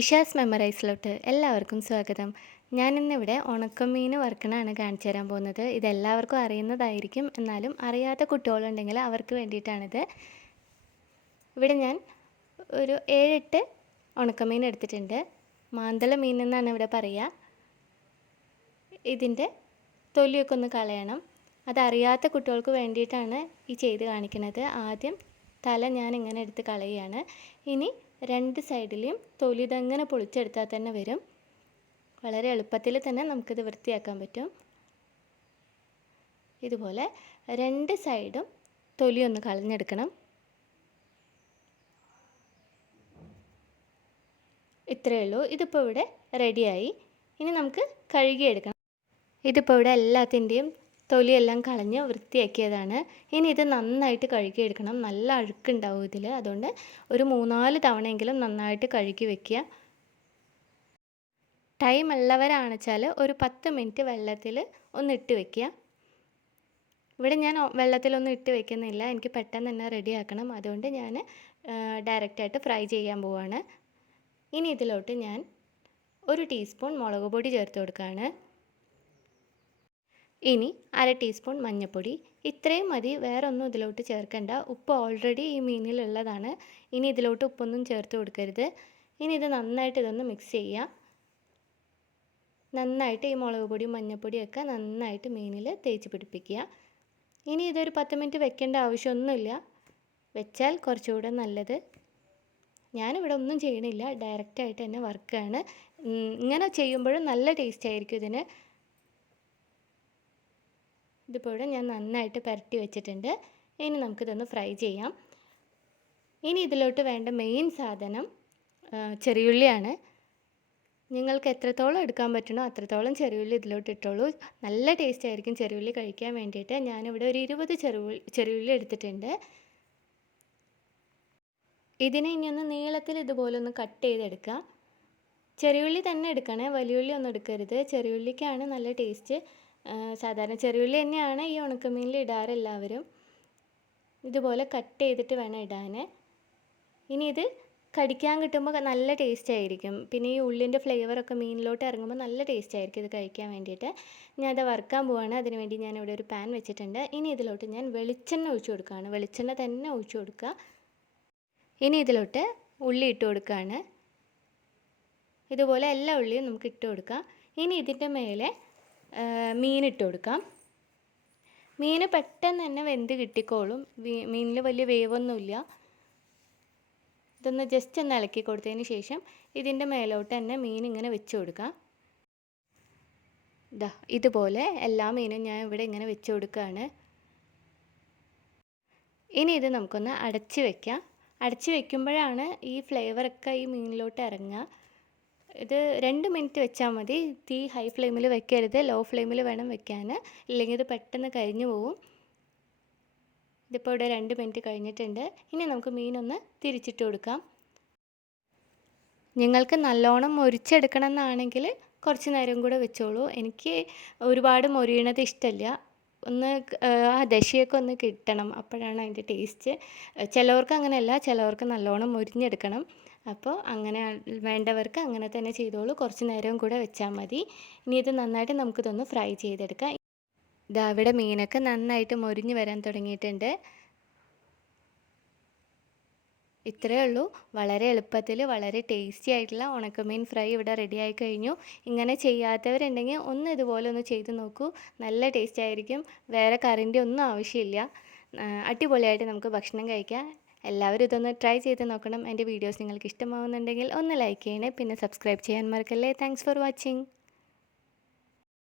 ഇഷാസ് മെമ്മറൈസിലോട്ട് എല്ലാവർക്കും സ്വാഗതം. ഞാനിന്നിവിടെ ഉണക്കമീൻ വറുക്കണതാണ് കാണിച്ചു തരാൻ പോകുന്നത്. ഇതെല്ലാവർക്കും അറിയുന്നതായിരിക്കും, എന്നാലും അറിയാത്ത കുട്ടികളുണ്ടെങ്കിൽ അവർക്ക് വേണ്ടിയിട്ടാണിത്. ഇവിടെ ഞാൻ ഒരു 7-8 ഉണക്കമീൻ എടുത്തിട്ടുണ്ട്. മാന്തള മീൻ എന്നാണ് ഇവിടെ പറയുക. ഇതിൻ്റെ തൊലിയൊക്കെ ഒന്ന് കളയണം. അതറിയാത്ത കുട്ടികൾക്ക് വേണ്ടിയിട്ടാണ് ഈ ചെയ്ത് കാണിക്കുന്നത്. ആദ്യം തല ഞാൻ ഇങ്ങനെ എടുത്ത് കളയുകയാണ്. ഇനി രണ്ട് സൈഡിലെയും തൊലി ഇതങ്ങനെ പൊളിച്ചെടുത്താൽ തന്നെ വരും. വളരെ എളുപ്പത്തിൽ തന്നെ നമുക്കിത് വൃത്തിയാക്കാൻ പറ്റും. ഇതുപോലെ രണ്ട് സൈഡും തൊലി ഒന്ന് കളഞ്ഞെടുക്കണം. ഇത്രയേ ഉള്ളൂ. ഇതിപ്പോൾ ഇവിടെ റെഡിയായി. ഇനി നമുക്ക് കഴുകിയെടുക്കണം. ഇതിപ്പോൾ ഇവിടെ എല്ലാത്തിൻ്റെയും തൊലിയെല്ലാം കളഞ്ഞ് വൃത്തിയാക്കിയതാണ്. ഇനി ഇത് നന്നായിട്ട് കഴുകിയെടുക്കണം. നല്ല അഴുക്കുണ്ടാവും ഇതിൽ. അതുകൊണ്ട് ഒരു 3-4 തവണയെങ്കിലും നന്നായിട്ട് കഴുകി വെക്കുക. ടൈം ഉള്ളവരാണെന്ന് വെച്ചാൽ ഒരു 10 മിനിറ്റ് വെള്ളത്തിൽ ഒന്ന് ഇട്ട് വെക്കുക. ഇവിടെ ഞാൻ വെള്ളത്തിലൊന്നും ഇട്ട് വെക്കുന്നില്ല. എനിക്ക് പെട്ടെന്ന് തന്നെ റെഡിയാക്കണം. അതുകൊണ്ട് ഞാൻ ഡയറക്റ്റായിട്ട് ഫ്രൈ ചെയ്യാൻ പോവാണ്. ഇനി ഇതിലോട്ട് ഞാൻ 1 ടീസ്പൂൺ മുളക് പൊടി ചേർത്ത് കൊടുക്കുകയാണ്. ഇനി 1/2 ടീസ്പൂൺ മഞ്ഞൾപ്പൊടി. ഇത്രയും മതി, വേറെ ഒന്നും ഇതിലോട്ട് ചേർക്കണ്ട. ഉപ്പ് ഓൾറെഡി ഈ മീനിലുള്ളതാണ്. ഇനി ഇതിലോട്ട് ഉപ്പൊന്നും ചേർത്ത് കൊടുക്കരുത്. ഇനി ഇത് നന്നായിട്ട് ഇതൊന്ന് മിക്സ് ചെയ്യുക. നന്നായിട്ട് ഈ മുളക് പൊടിയും മഞ്ഞൾപ്പൊടിയൊക്കെ നന്നായിട്ട് മീനിൽ തേച്ച് പിടിപ്പിക്കുക. ഇനി ഇതൊരു 10 മിനിറ്റ് വെക്കേണ്ട ആവശ്യമൊന്നുമില്ല. വെച്ചാൽ കുറച്ചുകൂടെ നല്ലത്. ഞാനിവിടെ ഒന്നും ചെയ്യണില്ല, ഡയറക്റ്റായിട്ട് തന്നെ വറുക്കുകയാണ്. ഇങ്ങനെ ചെയ്യുമ്പോഴും നല്ല ടേസ്റ്റ് ആയിരിക്കും ഇതിന്. ഇതിപ്പോൾ ഇവിടെ ഞാൻ നന്നായിട്ട് പുരട്ടി വെച്ചിട്ടുണ്ട്. ഇനി നമുക്കിതൊന്ന് ഫ്രൈ ചെയ്യാം. ഇനി ഇതിലോട്ട് വേണ്ട മെയിൻ സാധനം ചെറിയുള്ളിയാണ്. നിങ്ങൾക്ക് എത്രത്തോളം എടുക്കാൻ പറ്റണോ അത്രത്തോളം ചെറിയുള്ളി ഇതിലോട്ട് ഇട്ടോളൂ. നല്ല ടേസ്റ്റ് ആയിരിക്കും ചെറിയുള്ളി കഴിക്കാൻ വേണ്ടിയിട്ട്. ഞാനിവിടെ ഒരു 20 ചെറിയുള്ളി എടുത്തിട്ടുണ്ട്. ഇതിനെ ഇനി ഒന്ന് നീളത്തിൽ ഇതുപോലെ ഒന്ന് കട്ട് ചെയ്തെടുക്കുക. ചെറിയുള്ളി തന്നെ എടുക്കണേ, വലിയുള്ളി ഒന്നും എടുക്കരുത്. ചെറിയുള്ളിക്കാണ് നല്ല ടേസ്റ്റ്. സാധാരണ ചെറിയുള്ളി തന്നെയാണ് ഈ ഉണക്കമീനിൽ ഇടാറ് എല്ലാവരും. ഇതുപോലെ കട്ട് ചെയ്തിട്ട് വേണം ഇടാൻ. ഇനി ഇത് കടിക്കാൻ കിട്ടുമ്പോൾ നല്ല ടേസ്റ്റ് ആയിരിക്കും. പിന്നെ ഈ ഉള്ളിൻ്റെ ഫ്ലേവറൊക്കെ മീനിലോട്ട് ഇറങ്ങുമ്പോൾ നല്ല ടേസ്റ്റ് ആയിരിക്കും ഇത് കഴിക്കാൻ വേണ്ടിയിട്ട്. ഞാൻ അത് വറുക്കാൻ പോവാണ്. അതിനുവേണ്ടി ഞാനിവിടെ ഒരു പാൻ വെച്ചിട്ടുണ്ട്. ഇനി ഇതിലോട്ട് ഞാൻ വെളിച്ചെണ്ണ ഒഴിച്ചു കൊടുക്കുകയാണ്. വെളിച്ചെണ്ണ തന്നെ ഒഴിച്ചു കൊടുക്കുക. ഇനി ഇതിലോട്ട് ഉള്ളി ഇട്ട് കൊടുക്കുകയാണ്. ഇതുപോലെ എല്ലാ ഉള്ളിയും നമുക്ക് ഇട്ട് കൊടുക്കാം. ഇനി ഇതിൻ്റെ മേലെ മീനിട്ട് കൊടുക്കാം. മീൻ പെട്ടെന്ന് തന്നെ വെന്ത് കിട്ടിക്കോളും. മീനിൽ വലിയ വേവൊന്നുമില്ല. ഇതൊന്ന് ജസ്റ്റ് ഒന്ന് ഇളക്കി കൊടുത്തതിന് ശേഷം ഇതിൻ്റെ മേലോട്ട് തന്നെ മീൻ ഇങ്ങനെ വെച്ച് കൊടുക്കാം. ഇതുപോലെ എല്ലാ മീനും ഞാൻ ഇവിടെ ഇങ്ങനെ വെച്ച് കൊടുക്കുകയാണ്. ഇനി ഇത് നമുക്കൊന്ന് അടച്ച് വെക്കാം. അടച്ച് വെക്കുമ്പോഴാണ് ഈ ഫ്ലേവറൊക്കെ ഈ മീനിലോട്ട് ഇറങ്ങുക. ഇത് 2 മിനിറ്റ് വെച്ചാൽ മതി. തീ ഹൈ ഫ്ലെയിമിൽ വെക്കരുത്, ലോ ഫ്ലെയിമിൽ വേണം വെക്കാൻ, ഇല്ലെങ്കിൽ ഇത് പെട്ടെന്ന് കരിഞ്ഞു പോവും. ഇതിപ്പോൾ ഇവിടെ 2 മിനിറ്റ് കഴിഞ്ഞിട്ടുണ്ട്. ഇനി നമുക്ക് മീനൊന്ന് തിരിച്ചിട്ട് കൊടുക്കാം. നിങ്ങൾക്ക് നല്ലോണം മൊരിച്ചെടുക്കണം എന്നാണെങ്കിൽ കുറച്ച് നേരം കൂടെ വെച്ചോളൂ. എനിക്ക് ഒരുപാട് മൊരിയണത് ഇഷ്ടമല്ല. ഒന്ന് ആ ദശയൊക്കെ ഒന്ന് കിട്ടണം, അപ്പോഴാണ് അതിൻ്റെ ടേസ്റ്റ്. ചിലവർക്ക് അങ്ങനെയല്ല, ചിലവർക്ക് നല്ലോണം മൊരിഞ്ഞെടുക്കണം. അപ്പോൾ അങ്ങനെ വേണ്ടവർക്ക് അങ്ങനെ തന്നെ ചെയ്തോളൂ. കുറച്ച് നേരം കൂടെ വെച്ചാൽ മതി. ഇനി ഇത് നന്നായിട്ട് നമുക്കിതൊന്ന് ഫ്രൈ ചെയ്തെടുക്കാം. ഇവിടെ മീനൊക്കെ നന്നായിട്ട് മൊരിഞ്ഞ് വരാൻ തുടങ്ങിയിട്ടുണ്ട്. ഇത്രയേ ഉള്ളൂ. വളരെ എളുപ്പത്തിൽ വളരെ ടേസ്റ്റി ആയിട്ടുള്ള ഉണക്കമീൻ ഫ്രൈ ഇവിടെ റെഡി ആയി കഴിഞ്ഞു. ഇങ്ങനെ ചെയ്യാത്തവരുണ്ടെങ്കിൽ ഒന്ന് ഇതുപോലെ ഒന്ന് ചെയ്ത് നോക്കൂ. നല്ല ടേസ്റ്റ് ആയിരിക്കും. വേറെ കറിൻ്റെ ഒന്നും ആവശ്യമില്ല. അടിപൊളിയായിട്ട് നമുക്ക് ഭക്ഷണം കഴിക്കാം. എല്ലാവരും ഇതൊന്ന് ട്രൈ ചെയ്ത് നോക്കണം. എൻ്റെ വീഡിയോസ് നിങ്ങൾക്ക് ഇഷ്ടമാവുന്നുണ്ടെങ്കിൽ ഒന്ന് ലൈക്ക് ചെയ്യണേ. പിന്നെ സബ്സ്ക്രൈബ് ചെയ്യാൻ മറക്കല്ലേ. Thanks for watching.